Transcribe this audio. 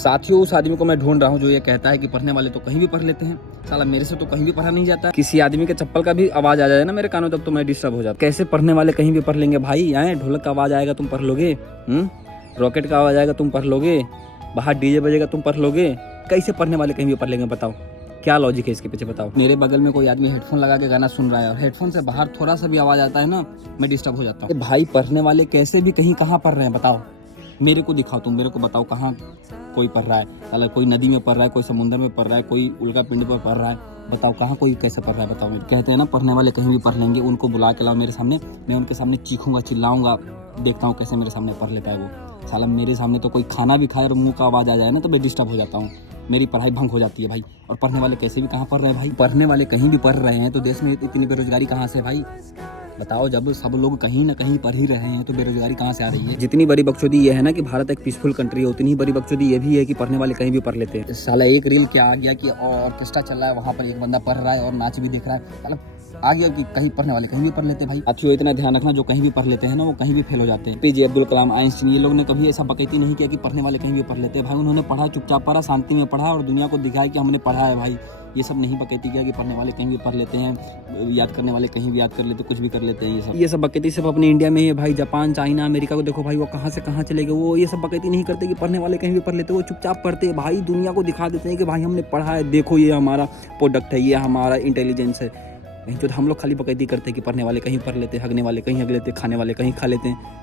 साथियों, उस आदमी को मैं ढूंढ रहा हूँ जो ये कहता है कि पढ़ने वाले तो कहीं भी पढ़ लेते हैं। साला मेरे से तो कहीं भी पढ़ा नहीं जाता। किसी आदमी के चप्पल का भी आवाज आ जाए ना मेरे कानों तक तो मैं डिस्टर्ब हो जाता। कैसे पढ़ने वाले कहीं भी पढ़ लेंगे भाई? आए ढोलक का आवाज आएगा तुम पढ़ लोगे? रॉकेट का आवाज आएगा तुम पढ़ लोगे? बाहर डीजे बजेगा तुम पढ़ लोगे? कैसे पढ़ने वाले कहीं भी पढ़ लेंगे? बताओ क्या लॉजिक है इसके पीछे, बताओ। मेरे बगल में कोई आदमी हेडफोन लगा के गाना सुन रहा है और हेडफोन से बाहर थोड़ा सा भी आवाज आता है ना, मैं डिस्टर्ब हो जाता हूँ। भाई पढ़ने वाले कैसे भी कहीं कहाँ पढ़ रहे हैं बताओ? मेरे को दिखाओ, तुम मेरे को बताओ कहाँ कोई पढ़ रहा है। साला कोई नदी में पढ़ रहा है, कोई समुद्र में पढ़ रहा है, कोई उल्का पिंड पर पढ़ रहा है। बताओ कहाँ कोई कैसे पढ़ रहा है? बताओ। मेरे कहते हैं ना पढ़ने वाले कहीं भी पढ़ लेंगे, उनको बुला के लाओ मेरे सामने, मैं उनके सामने चीखूंगा, चिल्लाऊंगा, देखता हूँ कैसे मेरे सामने पढ़ लेता है वो। साला मेरे सामने तो कोई खाना भी खाए और मुंह का आवाज आ जाए ना तो मैं डिस्टर्ब हो जाता हूँ, मेरी पढ़ाई भंग हो जाती है भाई। और पढ़ने वाले कैसे भी कहाँ पढ़ रहे हैं भाई? पढ़ने वाले कहीं भी पढ़ रहे हैं तो देश में इतनी बेरोजगारी कहाँ से भाई? बताओ, जब सब लोग कहीं ना कहीं पढ़ ही रहे हैं तो बेरोजगारी कहाँ से आ रही है? जितनी बड़ी बकचोदी ये है ना कि भारत एक पीसफुल कंट्री है, उतनी ही बड़ी बकचोदी ये भी है कि पढ़ने वाले कहीं भी पढ़ लेते हैं। साला एक रील क्या आ गया कि ऑर्केस्ट्रा चल रहा है, वहाँ पर एक बंदा पढ़ रहा है और नाच भी दिख रहा है। मतलब आ गया कि कहीं पढ़ने वाले कहीं भी पढ़ लेते हैं भाई। साथियों, इतना ध्यान रखना, जो कहीं भी पढ़ लेते हैं ना वो कहीं भी फेल हो जाते हैं। एपीजे अब्दुल कलाम, आइंस्टीन, ये लोग ने कभी ऐसा बकैती नहीं किया कि पढ़ने वाले कहीं भी पढ़ लेते हैं भाई। उन्होंने पढ़ा, चुपचाप पढ़ा, शांति में पढ़ा और दुनिया को दिखाया कि हमने पढ़ा है भाई। ये सब नहीं बकैती किया कि पढ़ने वाले कहीं भी पढ़ लेते हैं, याद करने वाले कहीं भी याद कर लेते, कुछ भी कर लेते हैं। ये सब बकैती सिर्फ अपने इंडिया में ही है भाई। जापान, चाइना, अमेरिका को देखो भाई, वो कहाँ से कहाँ चले गए। वो ये सब बकैती नहीं करते कि पढ़ने वाले कहीं भी पढ़ लेते, वो चुपचाप पढ़ते हैं भाई। दुनिया को दिखा देते हैं कि भाई हमने पढ़ा है, देखो ये हमारा प्रोडक्ट है, ये हमारा इंटेलिजेंस है। नहीं तो हम लोग खाली बकैती करते हैं कि पढ़ने वाले कहीं पढ़ लेते, हगने वाले कहीं हग लेते, खाने वाले कहीं खा लेते हैं।